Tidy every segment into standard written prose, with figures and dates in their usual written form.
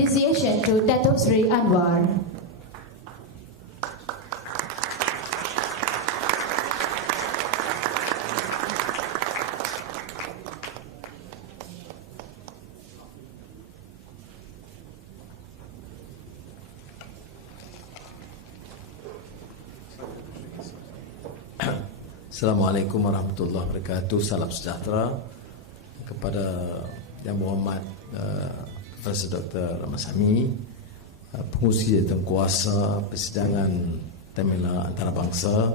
Appreciation to Datuk Sri Anwar. Assalamualaikum warahmatullahi wabarakatuh. Salam sejahtera kepada Yang Berhormat Profesor Dr. Ramasamy, pengurusi jawatan persidangan Tamil antarabangsa,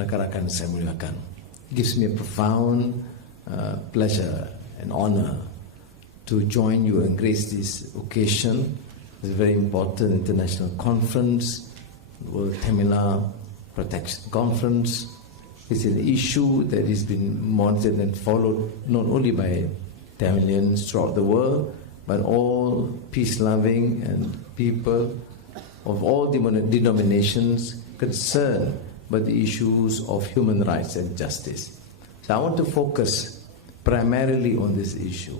rakan-rakan saya muliakan. It gives me a profound pleasure and honor to join you and grace this occasion. It's a very important international conference, World Tamil Protection Conference. It's an issue that has been monitored and followed not only by Tamilians throughout the world, but all peace-loving and people of all denominations concerned by the issues of human rights and justice. So I want to focus primarily on this issue.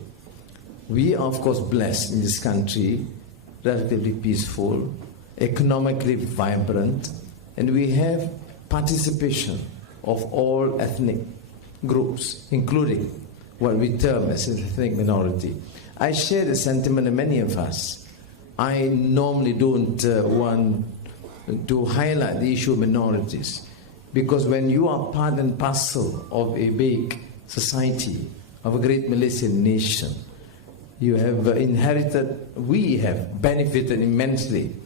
We are, of course, blessed in this country, relatively peaceful, economically vibrant, and we have participation of all ethnic groups, including what we term as an ethnic minority. I share the sentiment of many of us. I normally don't want to highlight the issue of minorities, because when you are part and parcel of a big society, of a great Malaysian nation, you have inherited, we have benefited immensely,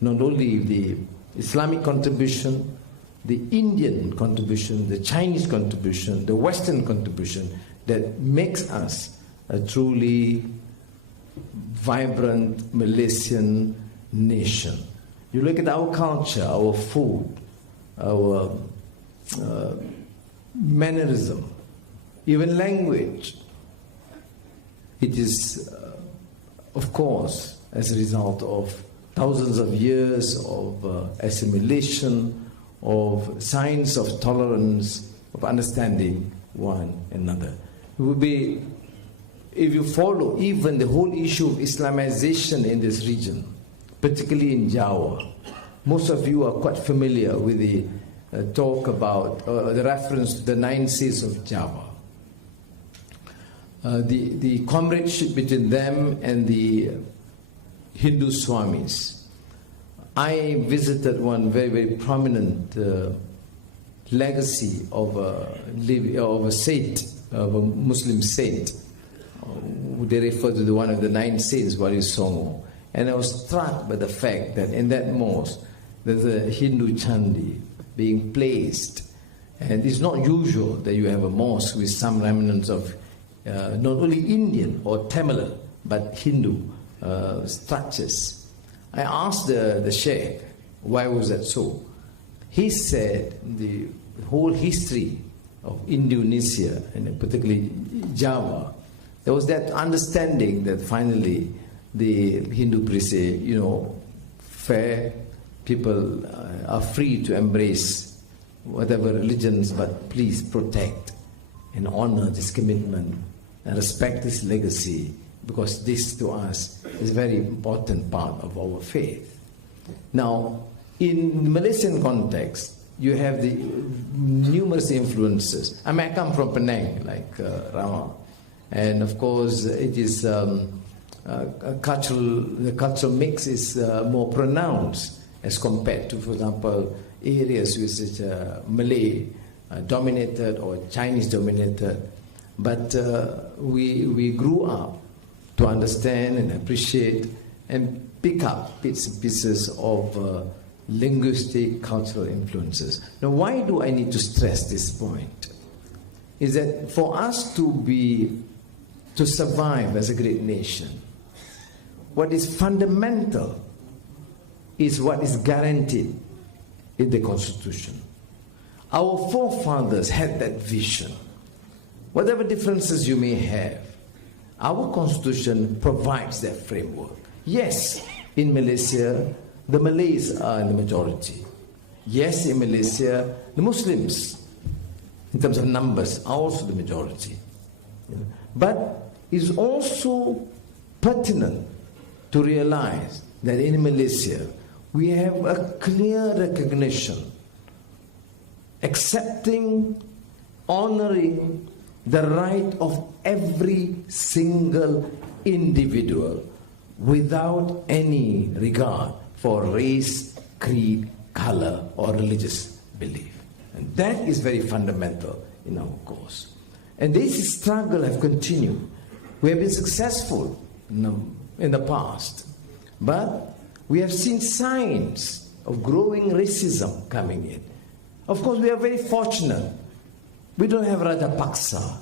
not only the Islamic contribution, the Indian contribution, the Chinese contribution, the Western contribution that makes us a truly vibrant Malaysian nation. You look at our culture, our food, our mannerism, even language. It is, of course, as a result of thousands of years of assimilation, of signs of tolerance, of understanding one another. It would be, if you follow even the whole issue of Islamization in this region, particularly in Java, most of you are quite familiar with the talk about, the reference to the 9 seals of Java. The comradeship between them and the Hindu Swamis. I visited one very, very prominent legacy of a saint, of a Muslim saint. They refer to one of the 9 saints, Wali Songo. And I was struck by the fact that in that mosque, there's a Hindu chandi being placed. And it's not usual that you have a mosque with some remnants of not only Indian or Tamil, but Hindu structures. I asked the Sheikh, why was that so? He said the whole history of Indonesia, and particularly Java, there was that understanding that finally the Hindu priests say, fair people are free to embrace whatever religions, but please protect and honor this commitment and respect this legacy, because this to us is a very important part of our faith. Now, in the Malaysian context, you have the numerous influences. I mean, I come from Penang, like Rama, and of course it is the cultural mix is more pronounced as compared to, for example, areas which are Malay dominated or Chinese dominated. But we grew up to understand and appreciate and pick up bits and pieces of linguistic, cultural influences. Now, why do I need to stress this point? Is that for us to survive as a great nation, what is fundamental is what is guaranteed in the Constitution. Our forefathers had that vision. Whatever differences you may have, our Constitution provides that framework. Yes, in Malaysia, the Malays are in the majority. Yes, in Malaysia, the Muslims, in terms of numbers, are also the majority. But it's also pertinent to realize that in Malaysia, we have a clear recognition, accepting, honoring the right of every single individual without any regard for race, creed, color, or religious belief. And that is very fundamental in our cause. And this struggle has continued. We have been successful in the past, but we have seen signs of growing racism coming in. Of course, we are very fortunate. We don't have Rajapaksa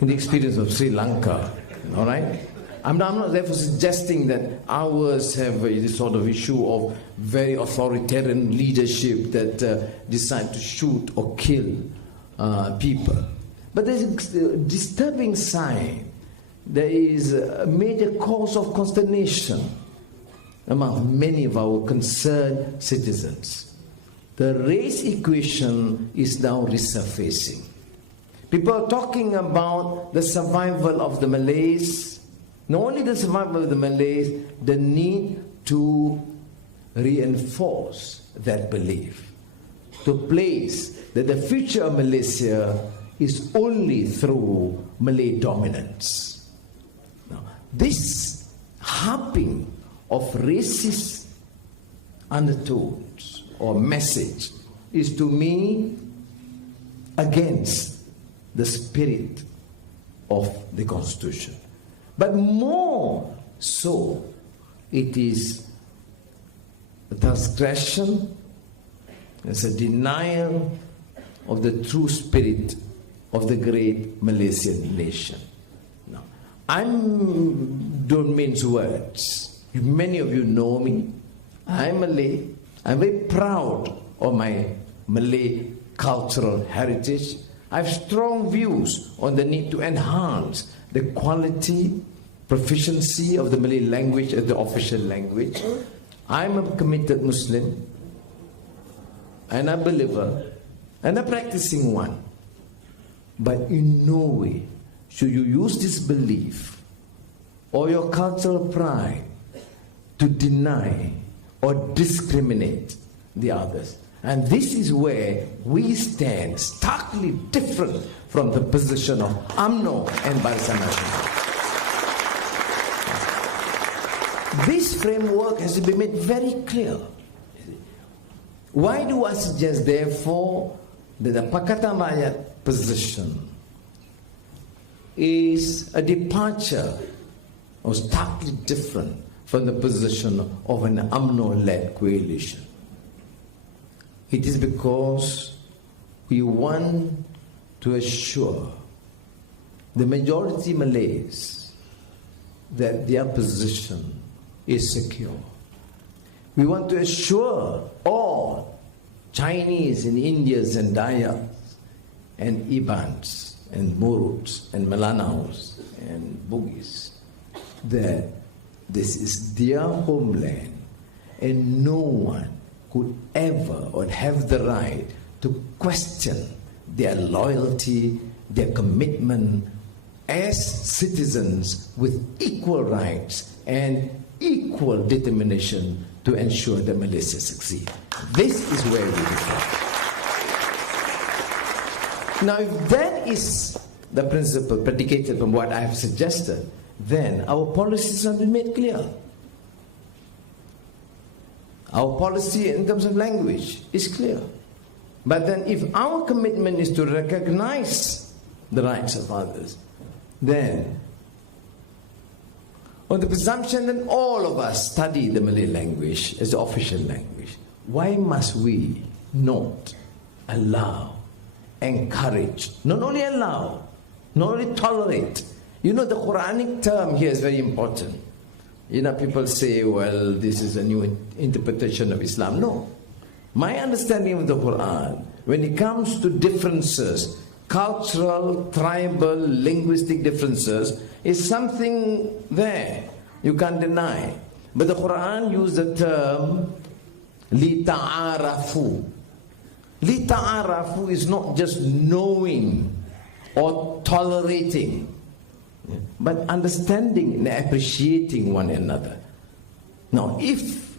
in the experience of Sri Lanka, all right? I'm not therefore suggesting that ours have this sort of issue of very authoritarian leadership that decide to shoot or kill people. But there's a disturbing sign. There is a major cause of consternation among many of our concerned citizens. The race equation is now resurfacing. People are talking about the survival of the Malays. Not only the survival of the Malays, the need to reinforce that belief, to place that the future of Malaysia is only through Malay dominance. Now, this harping of racist undertones or message is to me against the spirit of the Constitution. But more so, it is a transgression, it's a denial of the true spirit of the great Malaysian nation. Now, I don't mince words. Many of you know me. I'm Malay. I'm very proud of my Malay cultural heritage. I have strong views on the need to enhance the quality, proficiency of the Malay language as the official language. I'm a committed Muslim, and a believer, and a practicing one. But in no way should you use this belief or your cultural pride to deny or discriminate the others. And this is where we stand starkly different from the position of UMNO and Barisan Nasional. This framework has to be made very clear. Why do I suggest, therefore, that the Pakatan Rakyat position is a departure or starkly different from the position of an UMNO-led coalition? It is because we want to assure the majority Malays that their position is secure. We want to assure all Chinese and Indians and Dayaks and Ibans and Muruts and Melanaus and Bugis that this is their homeland and no one could ever or have the right to question their loyalty, their commitment as citizens with equal rights and equal determination to ensure that Malaysia succeeds. This is where we differ. Now, if that is the principle predicated from what I have suggested, then our policies have been made clear. Our policy in terms of language is clear. But then if our commitment is to recognize the rights of others, then on the presumption that all of us study the Malay language as the official language, why must we not allow, encourage, not only allow, not only tolerate? You know, the Quranic term here is very important. You know, people say, well, this is a new interpretation of Islam. No. My understanding of the Quran, when it comes to differences, cultural, tribal, linguistic differences, is something there. You can't deny. But the Quran used the term لِتَعَارَفُوا. لِتَعَارَفُوا is not just knowing or tolerating. but understanding and appreciating one another. Now, if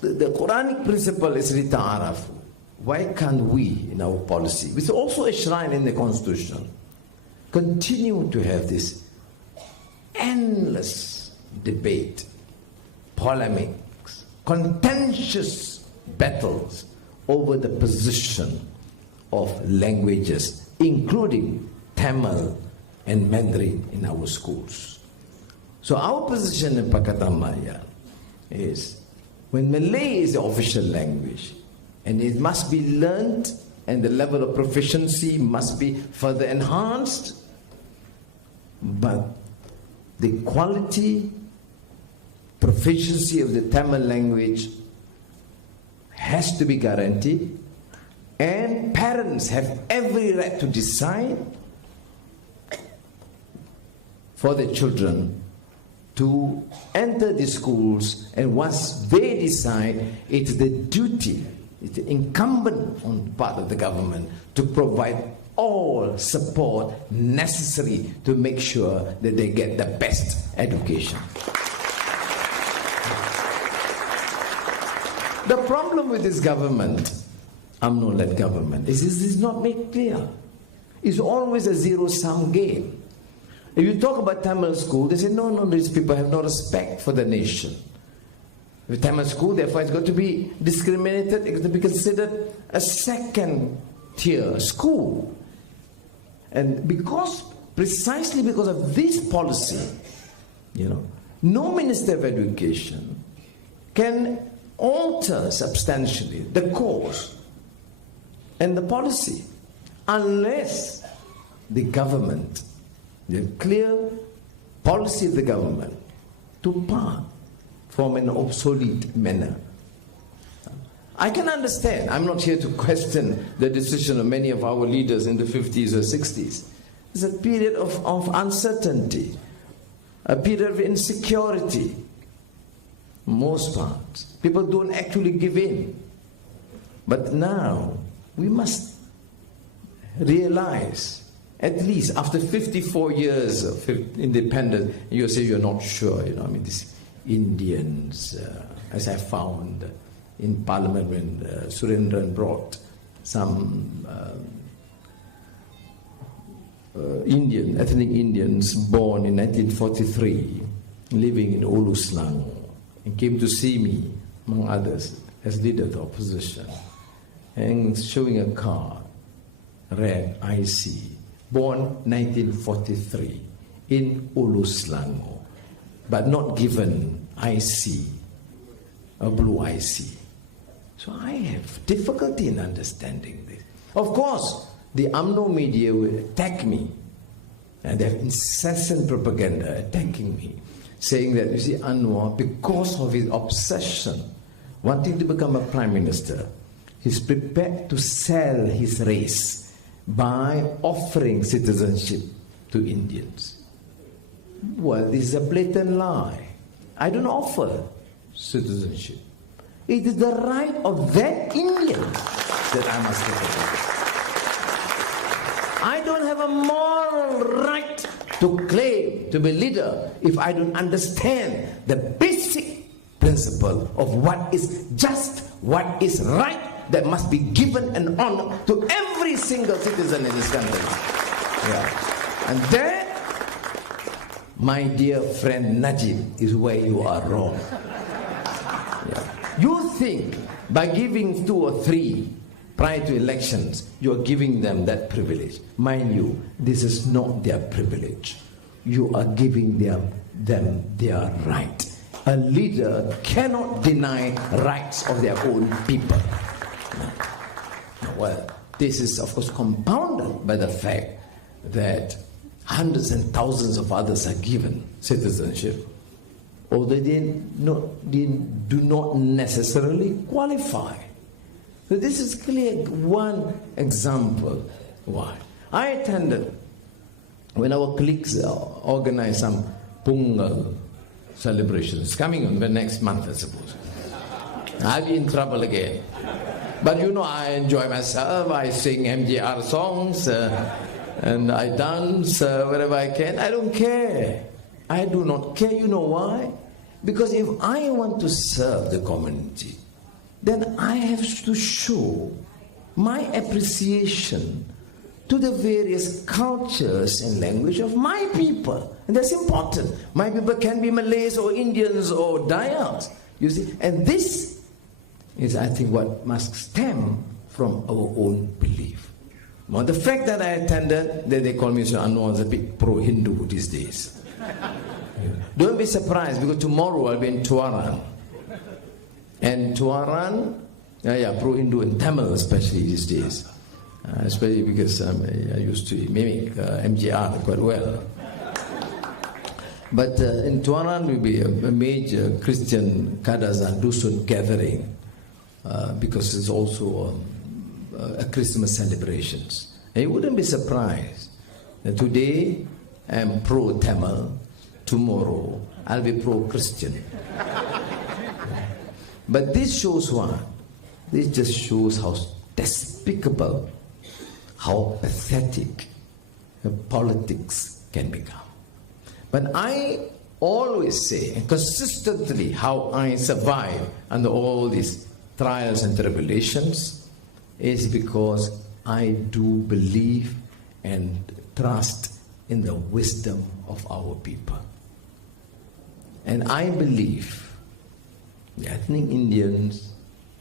the Quranic principle is lita'arafu, why can't we, in our policy, which is also enshrined in the Constitution, continue to have this endless debate, polemics, contentious battles over the position of languages, including Tamil and Mandarin in our schools? So our position in Pakatan Maya is, when Malay is the official language, and it must be learned, and the level of proficiency must be further enhanced, but the quality, proficiency of the Tamil language has to be guaranteed, and parents have every right to decide for their children to enter the schools, and once they decide, it's the duty, it's incumbent on the part of the government to provide all support necessary to make sure that they get the best education. The problem with this government, UMNO-led government, is this is not made clear. It's always a zero-sum game. If you talk about Tamil school, they say, no, these people have no respect for the nation. With Tamil school, therefore, it's got to be discriminated, it's got to be considered a second-tier school. And precisely because of this policy, no Minister of Education can alter substantially the course and the policy unless the government, the clear policy of the government to part from an obsolete manner. I can understand, I'm not here to question the decision of many of our leaders in the 50s or 60s. It's a period of uncertainty, a period of insecurity. Most parts, people don't actually give in. But now, we must realize, at least after 54 years of independence, you say you're not sure, these Indians, as I found in Parliament when Surendran brought some ethnic Indians born in 1943, living in Ulu-Selangor, and came to see me, among others, as leader of the opposition, and showing a card, read IC, born 1943 in Ulu-Selangor, but not given IC, a blue IC. So I have difficulty in understanding this. Of course, the UMNO media will attack me, and they have incessant propaganda attacking me, saying that, you see, Anwar, because of his obsession, wanting to become a prime minister, he's prepared to sell his race by offering citizenship to Indians. Well, this is a blatant lie. I don't offer citizenship. It is the right of that Indian that I must protect. I don't have a moral right to claim to be leader if I don't understand the basic principle of what is just, what is right, that must be given an honor to every single citizen in this country. Yeah. And that, my dear friend Najib, is where you are wrong. Yeah. You think by giving 2 or 3 prior to elections, you are giving them that privilege. Mind you, this is not their privilege. You are giving them their right. A leader cannot deny rights of their own people. Well, this is of course compounded by the fact that hundreds and thousands of others are given citizenship, although they do not necessarily qualify. So this is clearly one example why. I attended, when our colleagues organized some Pungal celebrations, coming on the next month, I suppose. I'll be in trouble again. But I enjoy myself. I sing MGR songs. And I dance wherever I can. I don't care. I do not care. You know why? Because if I want to serve the community, then I have to show my appreciation to the various cultures and language of my people. And that's important. My people can be Malays or Indians or Dayaks. You see? And this is, I think, what must stem from our own belief. Now, the fact that I attended, they call me Mr. Anwar is a bit pro-Hindu these days. Don't be surprised, because tomorrow I'll be in Tuaran. And Tuaran, pro-Hindu and Tamil especially these days. Especially because I used to mimic MGR quite well. But in Tuaran will be a major Christian Kadazan Dusun gathering because it's also a Christmas celebrations. And you wouldn't be surprised that today I'm pro-Tamil, tomorrow I'll be pro-Christian. But this shows what? This just shows how despicable, how pathetic politics can become. But I always say, and consistently, how I survive under all these trials and tribulations is because I do believe and trust in the wisdom of our people. And I believe the ethnic Indians,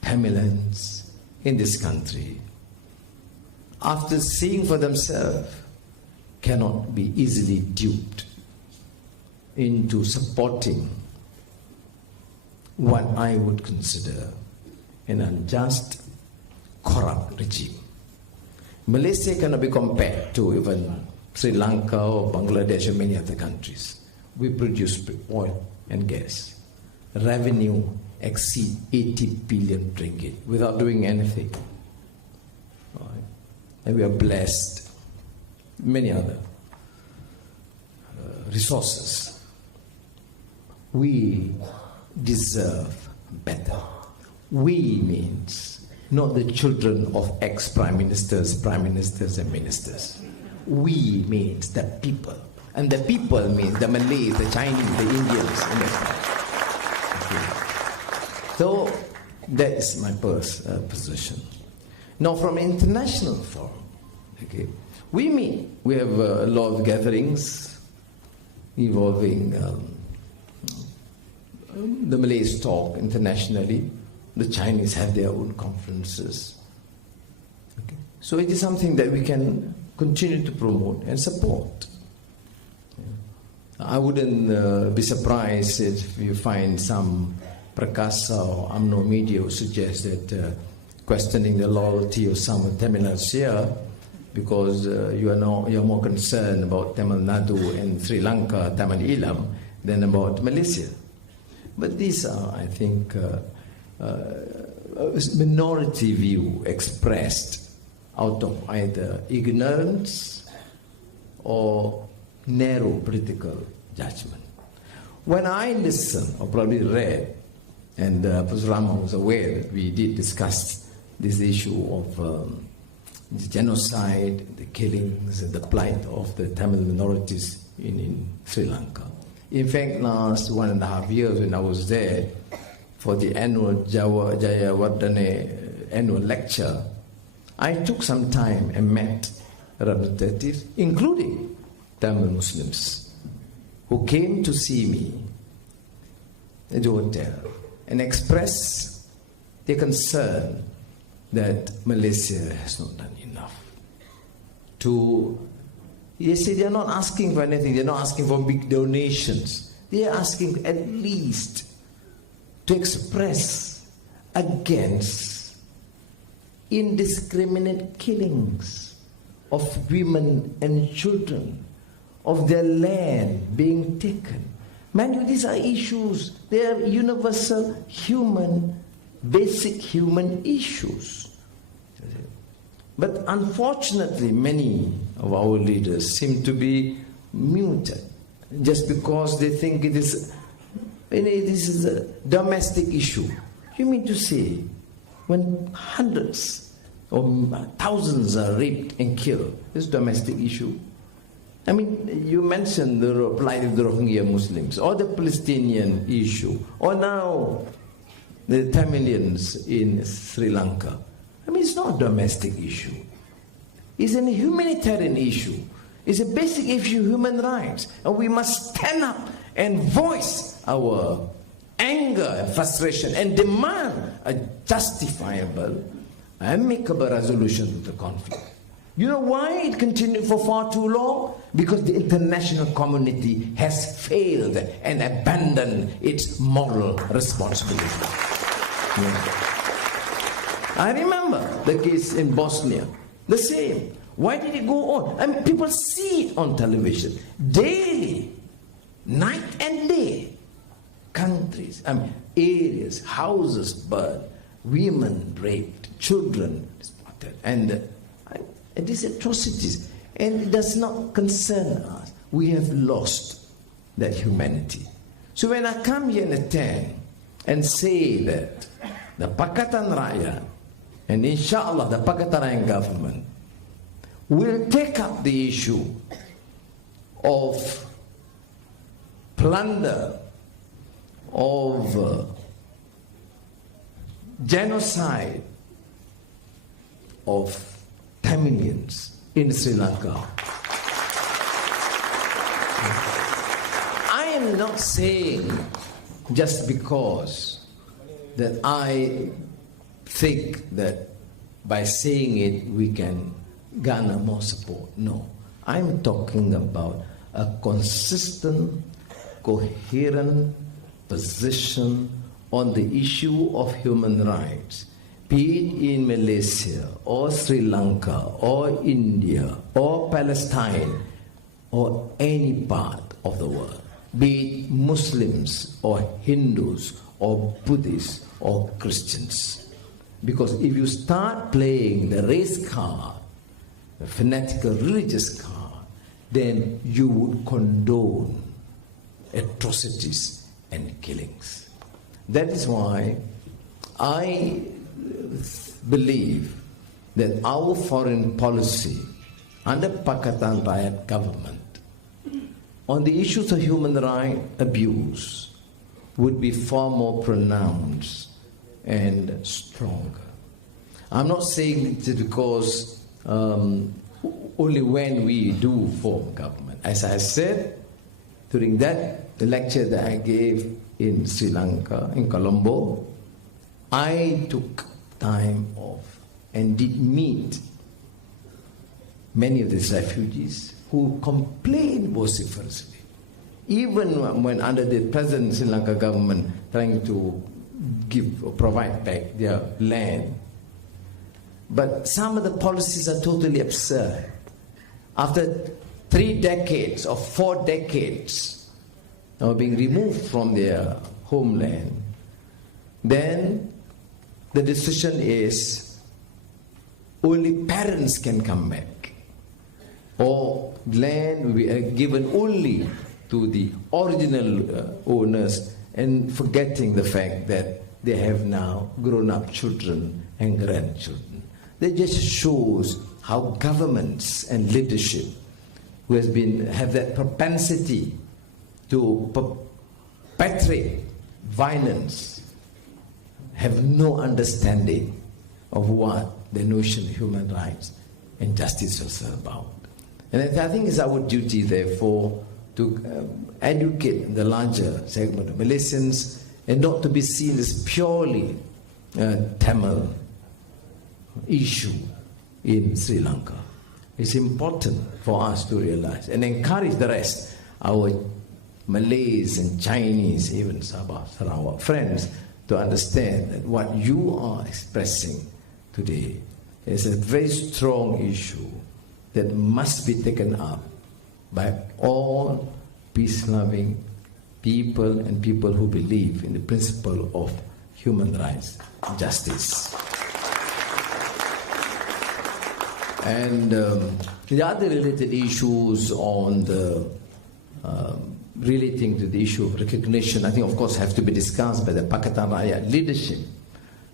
Tamilians in this country, after seeing for themselves, cannot be easily duped into supporting what I would consider an unjust, corrupt regime. Malaysia cannot be compared to even Sri Lanka or Bangladesh or many other countries. We produce oil and gas. Revenue exceed 80 billion ringgit without doing anything. Right. And we are blessed many other resources. We deserve better. We means not the children of ex-prime ministers and ministers. We means the people. And the people means the Malays, the Chinese, the Indians. Okay. So that is my position. Now from international forum, okay, we meet. We have a lot of gatherings involving the Malays talk internationally. The Chinese have their own conferences. Okay. So it is something that we can continue to promote and support. I wouldn't be surprised if you find some Prakasa or UMNO media who suggest that questioning the loyalty of some Tamilians here because you're more concerned about Tamil Nadu and Sri Lanka, Tamil Ilam, than about Malaysia. But these are, I think, a minority view expressed out of either ignorance or narrow political judgment. When I listen, or probably read, and Professor Rama was aware that we did discuss this issue of the genocide, the killings, and the plight of the Tamil minorities in Sri Lanka. In fact, last 1.5 years when I was there for the annual Jayawardene annual lecture, I took some time and met representatives, including Tamil Muslims, who came to see me at the hotel and express their concern that Malaysia has not done enough. They say they are not asking for anything, they are not asking for big donations. They are asking at least to express against indiscriminate killings of women and children, of their land being taken. Mind you, these are issues, they are universal human, basic human issues. But unfortunately, many of our leaders seem to be muted just because they think this is a domestic issue. You mean to say, when hundreds, or thousands are raped and killed. It's a domestic issue. I mean, you mentioned the plight of the Rohingya Muslims, or the Palestinian issue, or now the Tamilians in Sri Lanka. I mean, it's not a domestic issue. It's a humanitarian issue. It's a basic issue of human rights. And we must stand up and voice our anger and frustration and demand a justifiable, amicable resolution to the conflict. You know why it continued for far too long? Because the international community has failed and abandoned its moral responsibility. Yeah. I remember the case in Bosnia, the same. Why did it go on? I mean, people see it on television daily, night and day. Countries, areas, houses burned, women raped, children slaughtered, and these atrocities. And it does not concern us. We have lost that humanity. So when I come here and attend and say that the Pakatan Rakyat, and inshallah the Pakatan Rakyat government, will take up the issue of plunder, of genocide of Tamilians in Sri Lanka. I am not saying just because that I think that by saying it we can garner more support. No, I'm talking about a consistent, coherent position on the issue of human rights, be it in Malaysia or Sri Lanka or India or Palestine or any part of the world, be it Muslims or Hindus or Buddhists or Christians. Because if you start playing the race card, the fanatical religious card, then you would condone atrocities and killings. That is why I believe that our foreign policy under Pakatan Rakyat government on the issues of human rights abuse would be far more pronounced and stronger. I'm not saying it because only when we do form government. As I said during the lecture that I gave in Sri Lanka, in Colombo, I took time off and did meet many of these refugees who complained vociferously. Even when under the present Sri Lanka government trying to provide back their land. But some of the policies are totally absurd. After 3 decades or 4 decades now being removed from their homeland, then the decision is only parents can come back, or land will be given only to the original owners, and forgetting the fact that they have now grown-up children and grandchildren. That just shows how governments and leadership who have that propensity to perpetrate violence have no understanding of what the notion of human rights and justice is about. And I think it's our duty, therefore, to educate the larger segment of Malaysians and not to be seen as purely Tamil issue in Sri Lanka. It's important for us to realize and encourage the rest, our Malays and Chinese, even Sabah, Sarawak friends, to understand that what you are expressing today is a very strong issue that must be taken up by all peace-loving people and people who believe in the principle of human rights and justice. And the other related issues on the relating to the issue of recognition, I think of course have to be discussed by the Pakatan Rakyat leadership.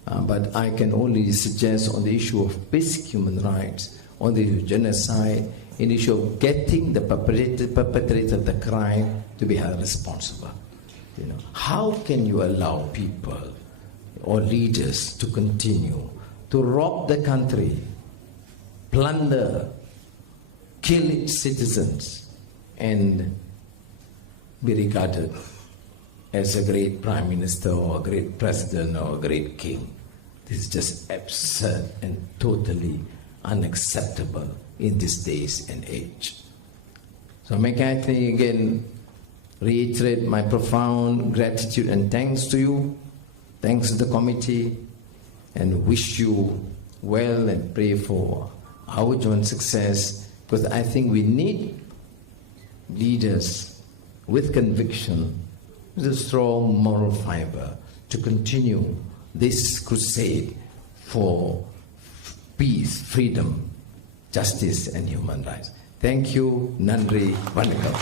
But I can only suggest on the issue of basic human rights, on the issue of genocide, in the issue of getting the perpetrator of the crime to be held responsible. You know, how can you allow people or leaders to continue to rob the country, plunder, kill its citizens, and be regarded as a great prime minister or a great president or a great king? This is just absurd and totally unacceptable in these days and age. So may I again reiterate my profound gratitude and thanks to you, thanks to the committee, and wish you well and pray for our joint success, because I think we need leaders with conviction, with a strong moral fiber to continue this crusade for peace, freedom, justice, and human rights. Thank you. Nandri. Vanakkam.